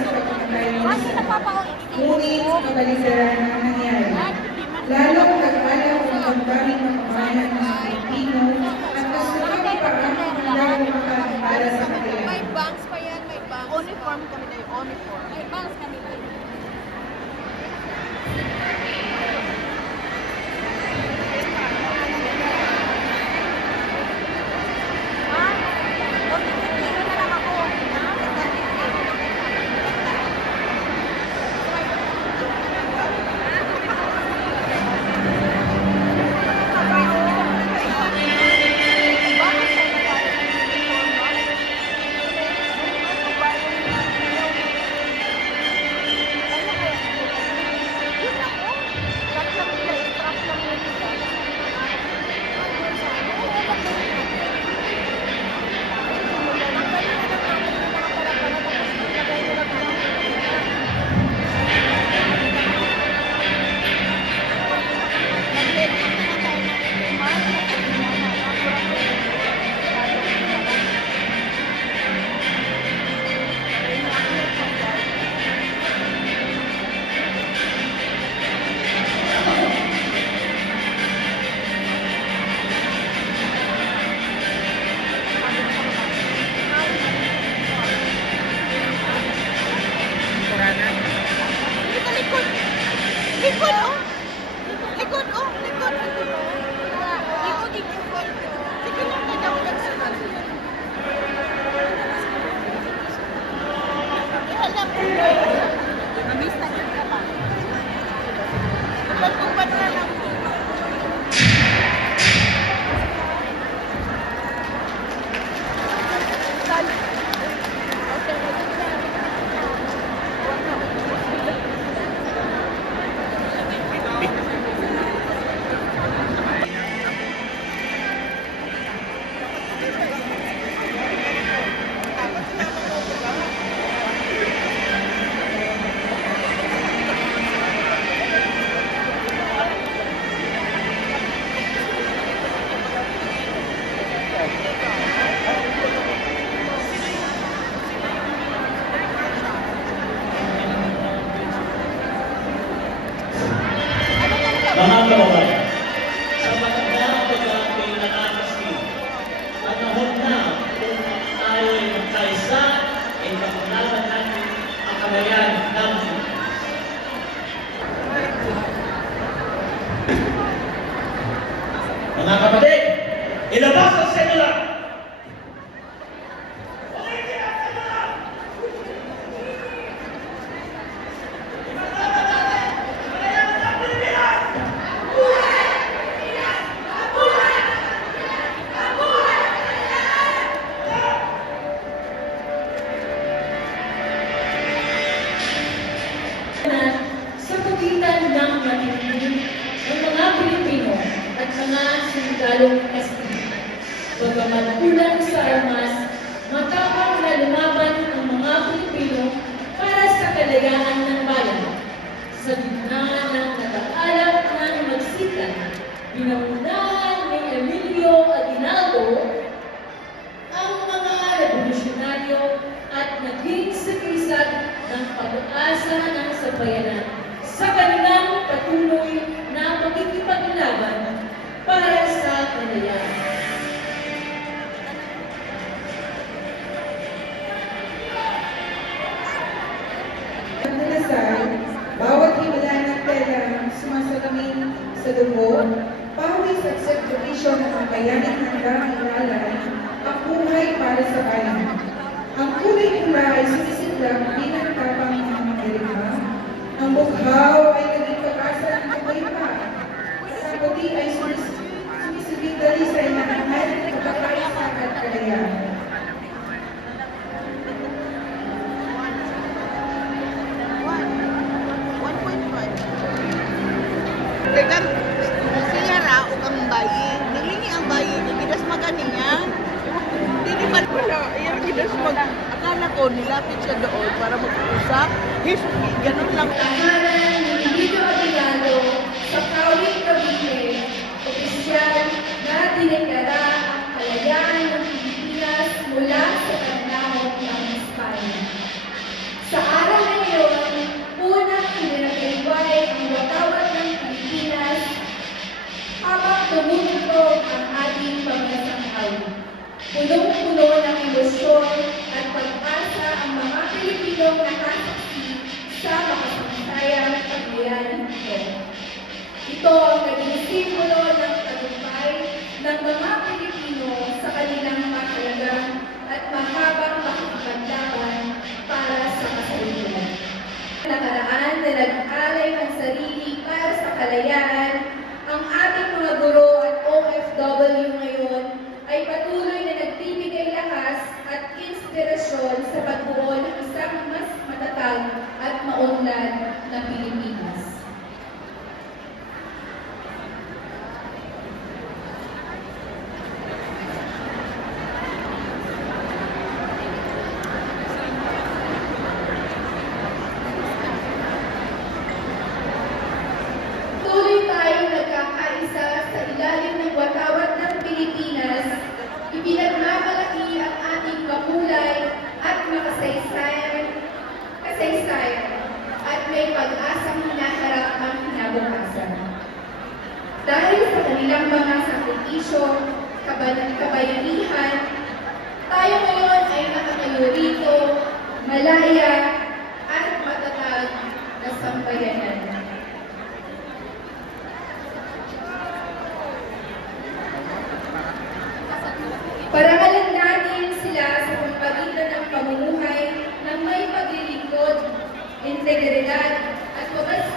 sa pagkamatay ni Rizal. Ngunit kabaligtaran ang nangyari. Lalong nag-alap ang damdamin ng pamayan ng Pilipino at mas marami pa ang handang lumakan para sa kanila. May banks pa yan, may banks. Uniform kami na yung uniform. May banks kami na yun. Likod, oh! Likod, oh! Likod, likod, oh! Likod, likod. Sige lang ka daw nagsunod. Alam ko na yun. Namiss na yun ka ba? Kapag na lang. Mga kababayan, sa matandang pag-aaping nakakaskin, panahon na kung tayo ay magkaisa ay pagkulaban natin ang kalayan ng mga kapatid, ilabas ang senula! Sa pagitan ng matitindi ng mga Pilipino at mga sundalong Kastila. Bagamat kulang sa armas, matapang na lumaban ang mga Pilipino para sa kalayaan ng bayan. Sa gitna ng nag-aalap ng magsikan, pinangunahan ni Emilio Aguinaldo ang mga revolusyonaryo at naging sagisag ng pag-asa ng sambayanan sa kanilang patuloy na pagkikipaglaban para sa kalayaan. Kadalasan, bawat himala ng tela sumasalamin sa dugo, pawis at serbisyo ng mga bayaning handang ilalay ang buhay para sa bayan. Ang kulay pula ay sumisiklab bilang tapang ng mga dirigma. Ang bughaw ay naging pag-asa ng pagbaypa. Sa puti ay sumisibig dali sa inaangal ng pagkakaisa at kalayaan. Tekan, siya ra o kang bayi. Nalingi ang bayi, nagidas maganingan. Hindi man wala, iyan gidas mag... Akala ko, nilapit siya doon para mag-usap. Ganun lang. Tahanan ni Emilio Aguinaldo sa Kawit, Cavite, opisyal na dineklara ang kalayaan ng Pilipinas mula sa panahon ng Espanya. Sa araw Punong-puno ng emosyon at pag-asa ang mga Pilipinong nakasaksi sa makasaysayang pagbayani nito. Ito ang naging simbolo ng tagumpay ng mga Pilipino sa kanilang mahalagang at mahabang pakikipaglaban para sa kasalukuyan. Nakaraan na nag-alay ng sarili para sa kalayaan, ang ating mga guro at OFW ngayon ay patuloy na nagbibigay lakas at inspirasyon sa pagbuo ng isang mas matatag at maunlad na Pilipinas. Tuloy tayong nagkakaisa sa ilalim ng watawat ng Pilipinas, ipinagmamalaki ang ating makulay at kasaysayan at may pag-asang hinaharap ang kinabukasan. Dahil sa kanilang mga sakripisyo, kabayanihan, tayo ngayon ay nakatayo rito, malaya at matatag na sambayanan. Parangalan natin sila sa pagpagitan ng pamumuhay ng may paglilingkod, integridad at wagas